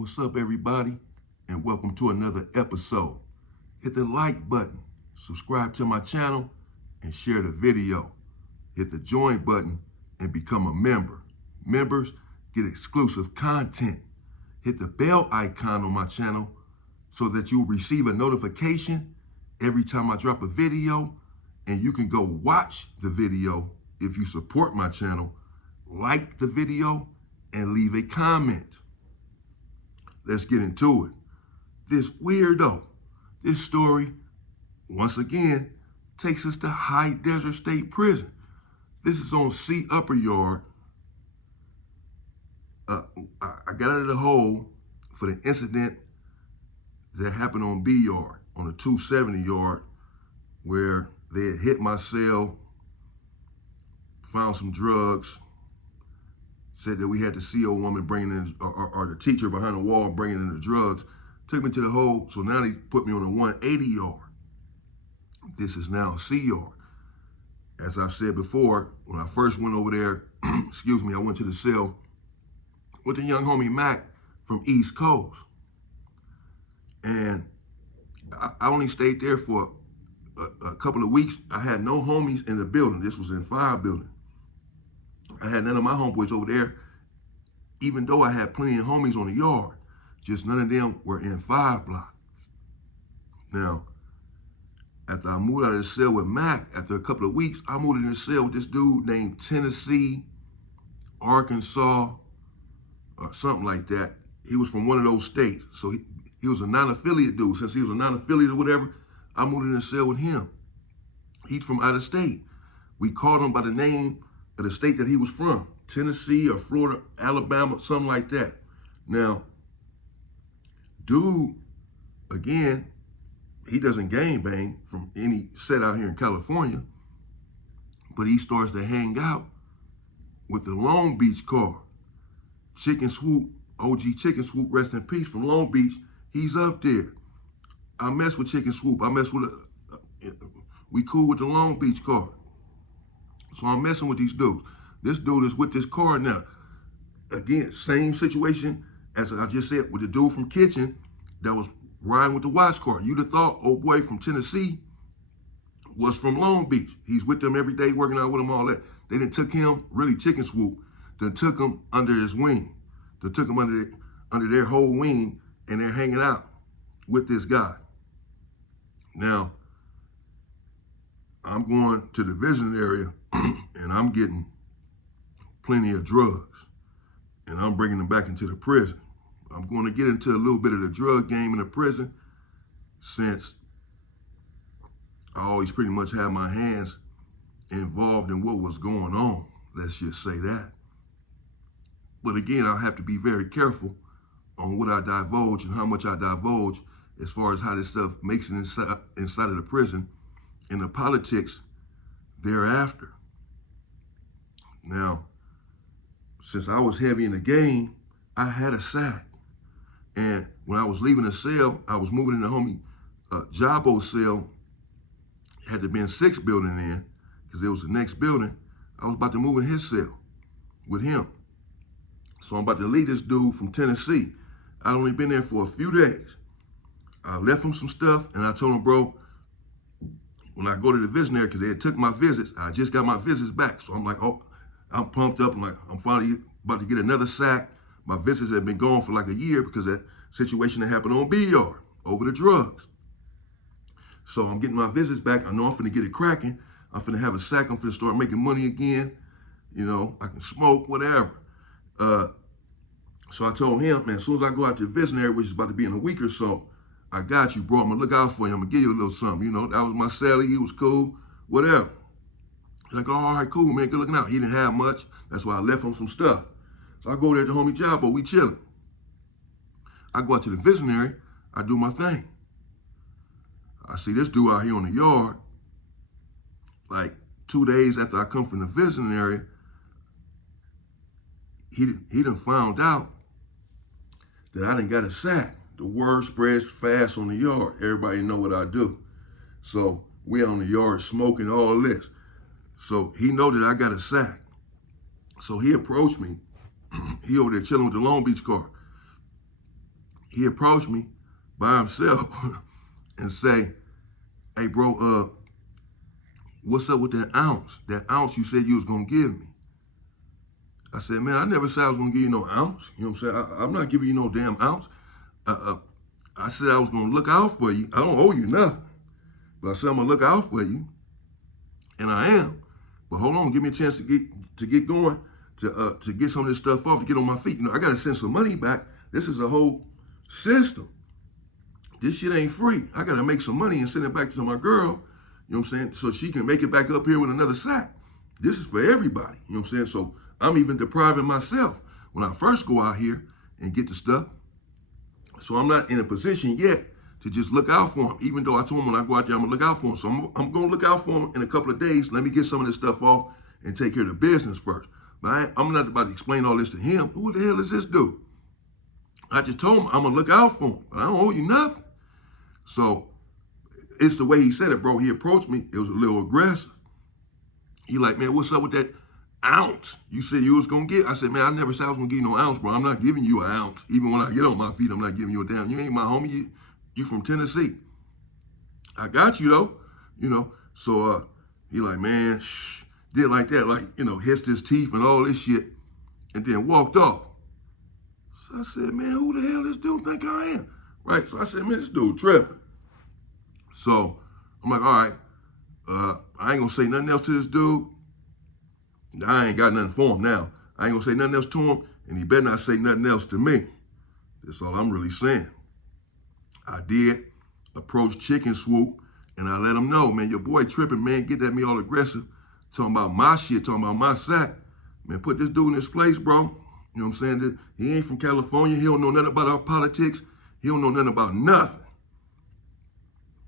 What's up, everybody, and welcome to another episode. Hit the like button, subscribe to my channel, and share the video. Hit the join button and become a member. Members get exclusive content. Hit the bell icon on my channel so that you'll receive a notification every time I drop a video, and you can go watch the video if you support my channel, like the video, and leave a comment. Let's get into it. This weirdo, this story, once again, takes us to High Desert State Prison. This is on C Upper Yard. I got out of the hole for the incident that happened on B Yard, on the 270 yard, where they had hit my cell, found some drugs, said that we had the CO woman bringing in, or the teacher behind the wall bringing in the drugs, took me to the hole, so now they put me on the 180 yard. This is now C yard. As I've said before, when I first went over there, I went to the cell with the young homie Mac from East Coast. And I only stayed there for a couple of weeks. I had no homies in the building. This was in 5 building. I had none of my homeboys over there, even though I had plenty of homies on the yard. Just none of them were in 5 block. Now, after I moved out of the cell with Mac, after a couple of weeks, I moved in the cell with this dude named Tennessee, Arkansas, or something like that. He was from one of those states. So he was a non-affiliate dude. Since he was a non-affiliate or whatever, I moved in the cell with him. He's from out of state. We called him by the name of the state that he was from, Tennessee or Florida, Alabama, something like that. Now, dude, again, he doesn't gangbang from any set out here in California, but he starts to hang out with the Long Beach car. Chicken Swoop, OG Chicken Swoop, rest in peace, from Long Beach. He's up there. I mess with Chicken Swoop. I mess with, we cool with the Long Beach car. So I'm messing with these dudes. This dude is with this car now. Again, same situation as I just said with the dude from Kitchen that was riding with the Watch car. You'd have thought old boy from Tennessee was from Long Beach. He's with them every day, working out with them, all that. They done took him, really Chicken Swoop, then took him under his wing. They took him under their whole wing, and they're hanging out with this guy. Now, I'm going to the visiting area, and I'm getting plenty of drugs, and I'm bringing them back into the prison. I'm going to get into a little bit of the drug game in the prison, since I always pretty much had my hands involved in what was going on. Let's just say that. But again, I have to be very careful on what I divulge and how much I divulge as far as how this stuff makes it inside of the prison and the politics thereafter. Now, since I was heavy in the game, I had a sack. And when I was leaving the cell, I was moving in the homie Jabo cell. It had to be in 6 building in, because it was the next building. I was about to move in his cell with him. So I'm about to leave this dude from Tennessee. I'd only been there for a few days. I left him some stuff, and I told him, bro, when I go to the visionary, because they had took my visits, I just got my visits back. So I'm like, oh, I'm pumped up. I'm like, I'm finally about to get another sack. My visits had been gone for like a year because of that situation that happened on B Yard over the drugs. So I'm getting my visits back. I know I'm finna get it cracking. I'm finna have a sack. I'm finna start making money again. You know, I can smoke, whatever. So I told him, man, as soon as I go out to the visionary, which is about to be in a week or so, I got you, bro. I'm gonna look out for you. I'm gonna give you a little something. You know, that was my celly. He was cool, whatever. He's like, oh, all right, cool, man. Good looking out. He didn't have much. That's why I left him some stuff. So I go there to homie Jabo. We chilling. I go out to the visionary. I do my thing. I see this dude out here on the yard. Like 2 days after I come from the visionary, he done found out that I done got a sack. The word spreads fast on the yard. Everybody know what I do. So we on the yard smoking all this. So he know that I got a sack. So he approached me. He over there chilling with the Long Beach car. he approached me by himself and say, hey, bro, what's up with that ounce? That ounce you said you was going to give me. I said, man, I never said I was going to give you no ounce. You know what I'm saying? I'm not giving you no damn ounce. I said I was going to look out for you. I don't owe you nothing. But I said I'm going to look out for you. And I am. But hold on, give me a chance to get going, to get some of this stuff off, to get on my feet. You know, I got to send some money back. This is a whole system. This shit ain't free. I got to make some money and send it back to my girl, you know what I'm saying, so she can make it back up here with another sack. This is for everybody, you know what I'm saying? So I'm even depriving myself when I first go out here and get the stuff. So I'm not in a position yet to just look out for him, even though I told him when I go out there, I'm going to look out for him. So I'm going to look out for him in a couple of days. Let me get some of this stuff off and take care of the business first. But I'm not about to explain all this to him. Who the hell is this dude? I just told him I'm going to look out for him, but I don't owe you nothing. So it's the way he said it, bro. He approached me. It was a little aggressive. He like, man, what's up with that ounce you said you was going to get? I said, man, I never said I was going to give you no ounce, bro. I'm not giving you an ounce. Even when I get on my feet, I'm not giving you a damn. You ain't my homie. You from Tennessee. I got you, though. You know, so he like, man, did like that, like, you know, hissed his teeth and all this shit, and then walked off. So I said, man, who the hell this dude think I am? Right, so I said, man, this dude tripping. So I'm like, all right, I ain't gonna say nothing else to this dude. I ain't got nothing for him now. I ain't gonna say nothing else to him, and he better not say nothing else to me. That's all I'm really saying. I did approach Chicken Swoop, and I let him know, man, your boy tripping, man, get at me all aggressive, talking about my shit, talking about my sack. Man, put this dude in his place, bro. You know what I'm saying? He ain't from California. He don't know nothing about our politics. He don't know nothing about nothing.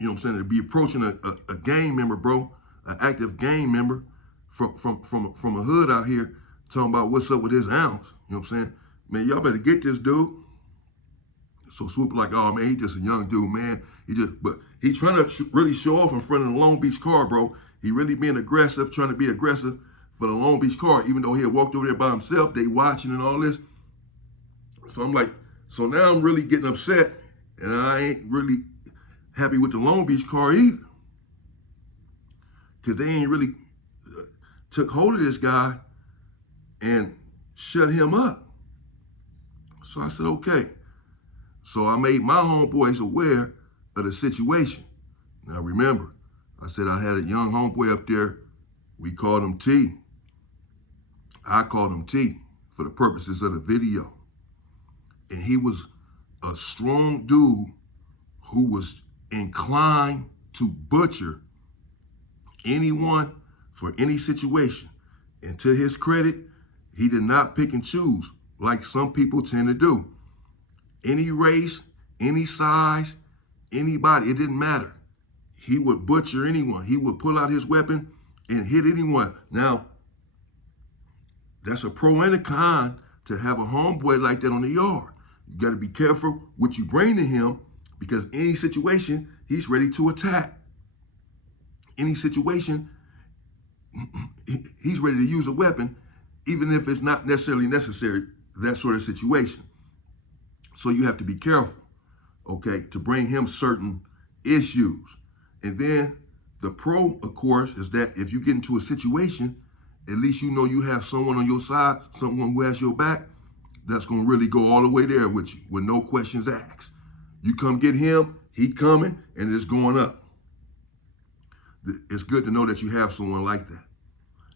You know what I'm saying? To be approaching a gang member, bro, an active gang member from a hood out here, talking about what's up with his ounce. You know what I'm saying? Man, y'all better get this dude. So Swoop like, oh man, he just a young dude, man. But he trying to really show off in front of the Long Beach car, bro. He really being aggressive, trying to be aggressive for the Long Beach car, even though he had walked over there by himself, they watching and all this. So I'm like, so now I'm really getting upset, and I ain't really happy with the Long Beach car either. Because they ain't really took hold of this guy and shut him up. So I said, okay. So I made my homeboys aware of the situation. Now remember, I said I had a young homeboy up there. We called him T. I called him T for the purposes of the video. And he was a strong dude who was inclined to butcher anyone for any situation. And to his credit, he did not pick and choose like some people tend to do. Any race, any size, anybody, it didn't matter. He would butcher anyone. He would pull out his weapon and hit anyone. Now, that's a pro and a con to have a homeboy like that on the yard. You got to be careful what you bring to him, because any situation, he's ready to attack. Any situation, he's ready to use a weapon, even if it's not necessarily necessary, that sort of situation. So you have to be careful, okay, to bring him certain issues. And then the pro, of course, is that if you get into a situation, at least you know you have someone on your side, someone who has your back, that's going to really go all the way there with you, with no questions asked. You come get him, he coming, and it's going up. It's good to know that you have someone like that.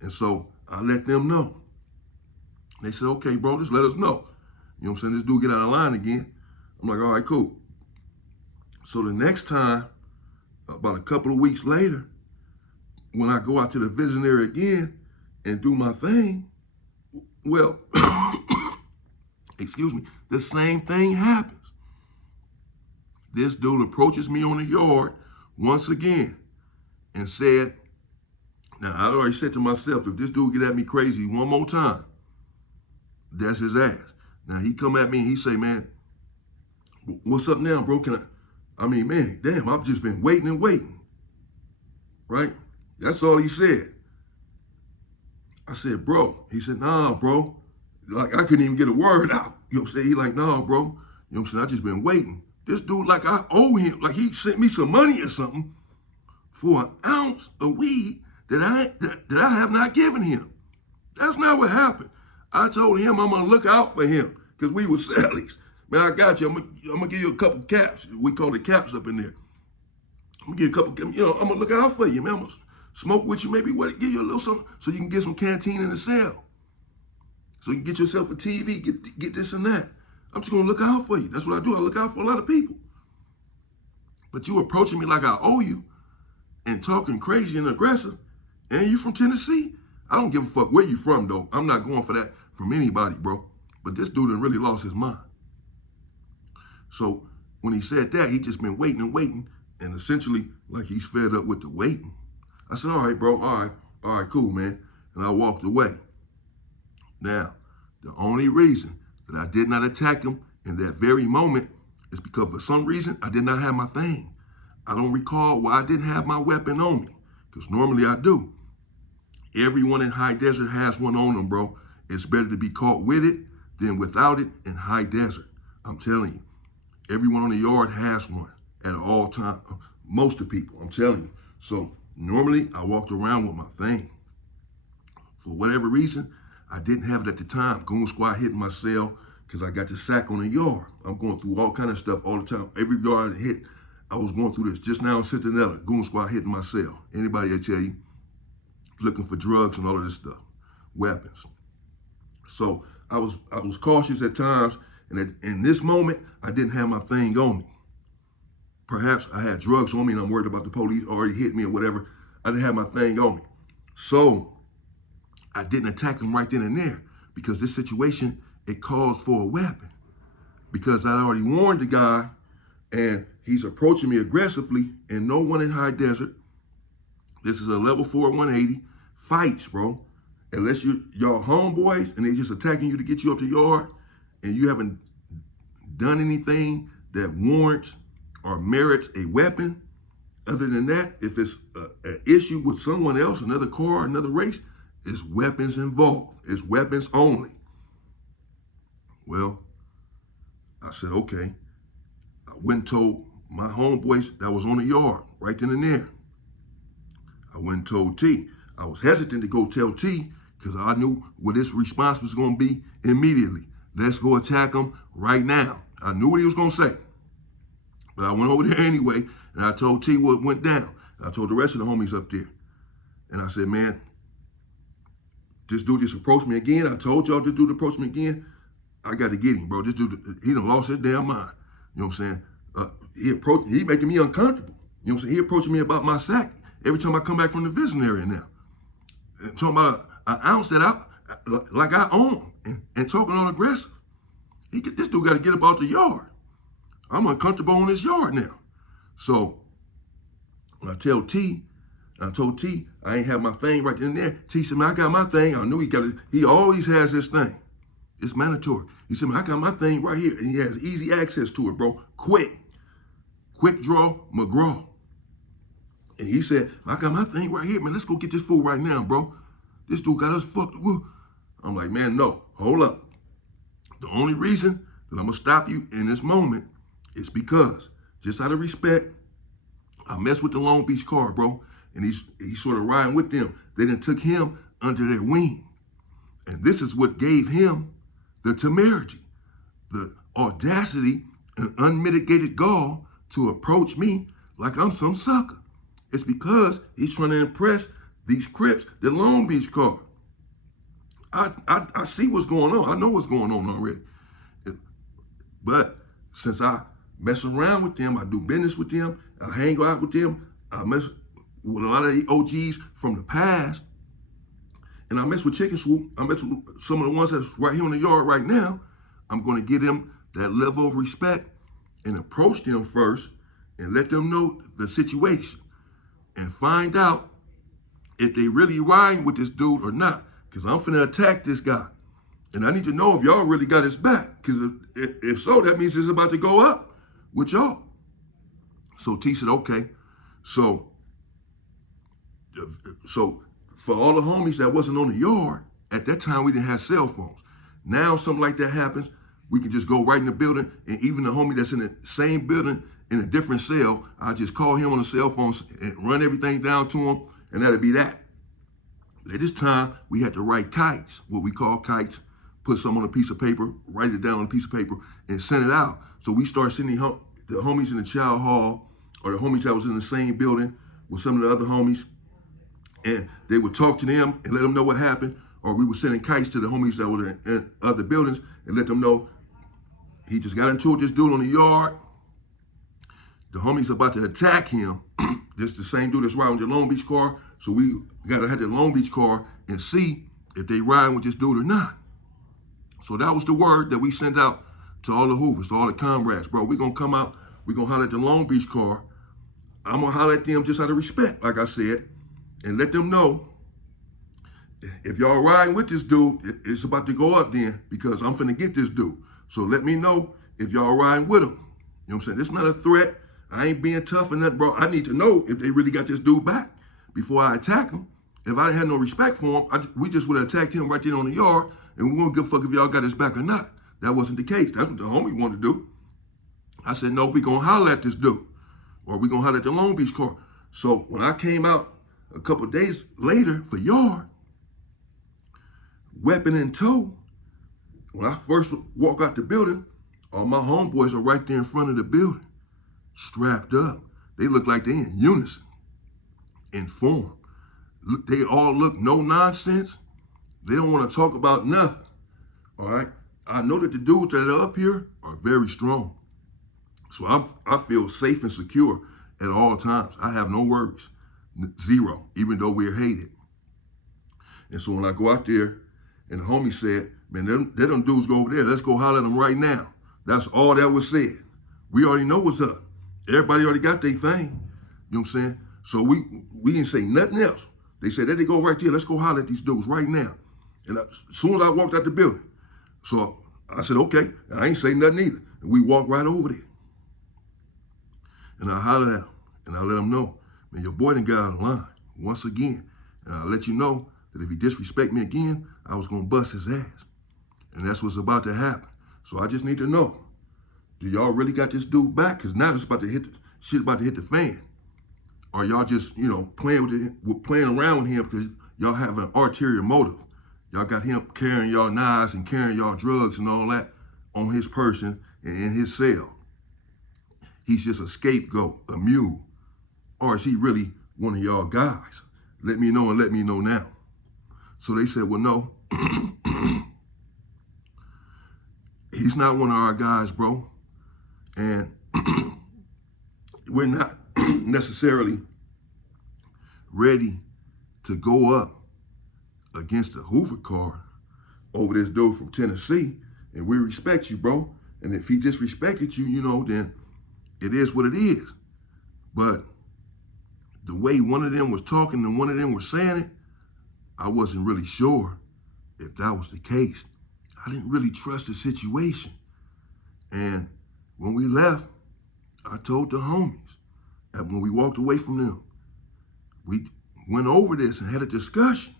And so I let them know. They said, okay, bro, just let us know. You know what I'm saying? This dude get out of line again. I'm like, all right, cool. So the next time, about a couple of weeks later, when I go out to the visionary again and do my thing, well, excuse me, the same thing happens. This dude approaches me on the yard once again and said, now I already said to myself, if this dude get at me crazy one more time, that's his ass. Now he come at me and he say, man, what's up now, bro? I mean, man, damn, I've just been waiting and waiting, right? That's all he said. I said, bro. He said, nah, bro. Like, I couldn't even get a word out. You know what I'm saying? He like, nah, bro. You know You know what I'm saying? I just been waiting. This dude, like I owe him, like he sent me some money or something for an ounce of weed that I have not given him. That's not what happened. I told him I'm gonna look out for him because we were Sally's. Man, I got you. I'm gonna give you a couple caps. We call it caps up in there. I'm gonna give you a couple. I'm gonna look out for you, man. I'm gonna smoke with you, maybe give you a little something so you can get some canteen in the cell. So you can get yourself a TV, get this and that. I'm just gonna look out for you. That's what I do. I look out for a lot of people. But you approaching me like I owe you and talking crazy and aggressive, and you from Tennessee? I don't give a fuck where you from, though. I'm not going for that from anybody, bro. But this dude done really lost his mind. So when he said that, he just been waiting and waiting, and essentially like he's fed up with the waiting. I said, all right, bro, all right, cool, man. And I walked away. Now, the only reason that I did not attack him in that very moment is because for some reason I did not have my thing. I don't recall why I didn't have my weapon on me, because normally I do. Everyone in High Desert has one on them, bro. It's better to be caught with it than without it in High Desert. I'm telling you, everyone on the yard has one at all times. Most of the people, I'm telling you. So normally I walked around with my thing. For whatever reason, I didn't have it at the time. Goon Squad hitting my cell because I got the sack on the yard. I'm going through all kind of stuff all the time. Every yard I hit, I was going through this. Just now in Centinela, Goon Squad hitting my cell. Anybody that tell you, looking for drugs and all of this stuff, weapons. So I was cautious at times, and in this moment, I didn't have my thing on me. Perhaps I had drugs on me and I'm worried about the police already hit me or whatever. I didn't have my thing on me. So I didn't attack him right then and there because this situation, it calls for a weapon. Because I'd already warned the guy and he's approaching me aggressively, and no one in High Desert, this is a level 4 180, fights, bro. Unless y'all homeboys and they just attacking you to get you up the yard and you haven't done anything that warrants or merits a weapon. Other than that, if it's an issue with someone else, another car, another race, it's weapons involved. It's weapons only. Well, I said, okay. I went and told my homeboys that was on the yard right then and there. I went and told T. I was hesitant to go tell T because I knew what his response was going to be immediately. Let's go attack him right now. I knew what he was going to say. But I went over there anyway, and I told T what went down. And I told the rest of the homies up there. And I said, man, this dude just approached me again. I told y'all this dude approached me again. I got to get him, bro. This dude, he done lost his damn mind. You know what I'm saying? He making me uncomfortable. You know what I'm saying? He approaching me about my sack every time I come back from the visiting area now. And talking about an ounce that I own and talking all aggressive. This dude got to get up out the yard. I'm uncomfortable in this yard now. So when I told T I ain't have my thing right then and there. T said, man, I got my thing. I knew he always has this thing. It's mandatory. He said, man, I got my thing right here. And he has easy access to it, bro. Quick draw, McGraw. And he said, I got my thing right here, man. Let's go get this fool right now, bro. This dude got us fucked. I'm like, man, no, hold up. The only reason that I'm going to stop you in this moment is because, just out of respect, I messed with the Long Beach car, bro. And he's sort of riding with them. They done took him under their wing. And this is what gave him the temerity, the audacity and unmitigated gall to approach me like I'm some sucker. It's because he's trying to impress these Crips, the Long Beach car. I see what's going on. I know what's going on already. But since I mess around with them, I do business with them, I hang out with them, I mess with a lot of the OGs from the past, and I mess with Chicken Swoop, I mess with some of the ones that's right here in the yard right now, I'm going to give them that level of respect and approach them first and let them know the situation and find out if they really riding with this dude or not. Because I'm finna attack this guy. And I need to know if y'all really got his back. Because if so, that means it's about to go up with y'all. So T said, okay. So for all the homies that wasn't on the yard, at that time we didn't have cell phones. Now something like that happens, we can just go right in the building, and even the homie that's in the same building in a different cell, I just call him on the cell phone and run everything down to him, and that'll be that. But at this time, we had to write kites, what we call kites, put some on a piece of paper, write it down on a piece of paper, and send it out. So we start sending the homies in the chow hall, or the homies that was in the same building with some of the other homies, and they would talk to them and let them know what happened, or we were sending kites to the homies that were in other buildings and let them know he just got into it with this dude on the yard. The homie's about to attack him. This the same dude that's riding with the Long Beach car, so we gotta have the Long Beach car and see if they riding with this dude or not. So that was the word that we sent out to all the Hoovers, to all the comrades. Bro, we gonna come out, we gonna holler at the Long Beach car. I'm gonna holler at them just out of respect, like I said, and let them know if y'all riding with this dude, it's about to go up then, because I'm finna get this dude. So let me know if y'all riding with him. You know what I'm saying? It's not a threat. I ain't being tough or nothing, bro. I need to know if they really got this dude back before I attack him. If I didn't have no respect for him, we just would have attacked him right there on the yard, and we won't give a fuck if y'all got his back or not. That wasn't the case. That's what the homie wanted to do. I said, no, we gonna holler at this dude, or we gonna holler at the Long Beach car. So when I came out a couple days later for yard, weapon in tow, when I first walk out the building, all my homeboys are right there in front of the building, strapped up. They look like they in unison, in form. They all look no nonsense. They don't want to talk about nothing, all right? I know that the dudes that are up here are very strong. So I feel safe and secure at all times. I have no worries, zero, even though we're hated. And so when I go out there, and the homie said, man, them dudes go over there. Let's go holler at them right now. That's all that was said. We already know what's up. Everybody already got their thing. You know what I'm saying? So we didn't say nothing else. They said, there they go right there. Let's go holler at these dudes right now. And as soon as I walked out the building, so I said, okay. And I ain't say nothing either. And we walked right over there. And I hollered at them. And I let them know, man, your boy done got out of line once again. And I let you know that if he disrespect me again, I was gonna bust his ass. And that's what's about to happen. So I just need to know, do y'all really got this dude back? Because now it's about to hit the fan. Or y'all just, playing around with him because y'all have an ulterior motive. Y'all got him carrying y'all knives and carrying y'all drugs and all that on his person and in his cell. He's just a scapegoat, a mule. Or is he really one of y'all guys? Let me know and let me know now. So they said, well, no, he's not one of our guys, bro. And we're not necessarily ready to go up against the Hoover car over this dude from Tennessee. And we respect you, bro. And if he disrespected you, then it is what it is. But the way one of them was talking and one of them was saying it, I wasn't really sure if that was the case. I didn't really trust the situation. And when we left, I told the homies that when we walked away from them, we went over this and had a discussion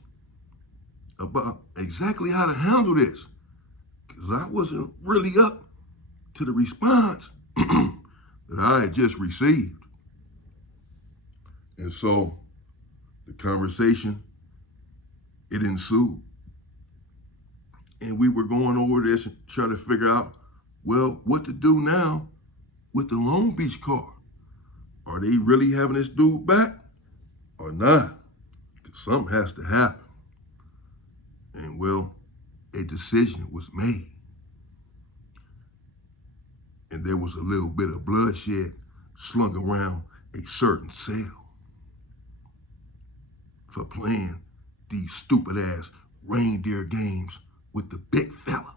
about exactly how to handle this. Because I wasn't really up to the response that I had just received. And so the conversation, it ensued. And we were going over this and trying to figure out, well, what to do now with the Long Beach car. Are they really having this dude back or not? Because something has to happen. And well, a decision was made. And there was a little bit of bloodshed slung around a certain cell for playing these stupid ass reindeer games with the big fella.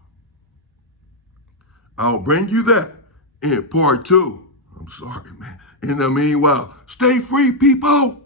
I'll bring you that in part 2. I'm sorry, man. In the meanwhile, stay free, people.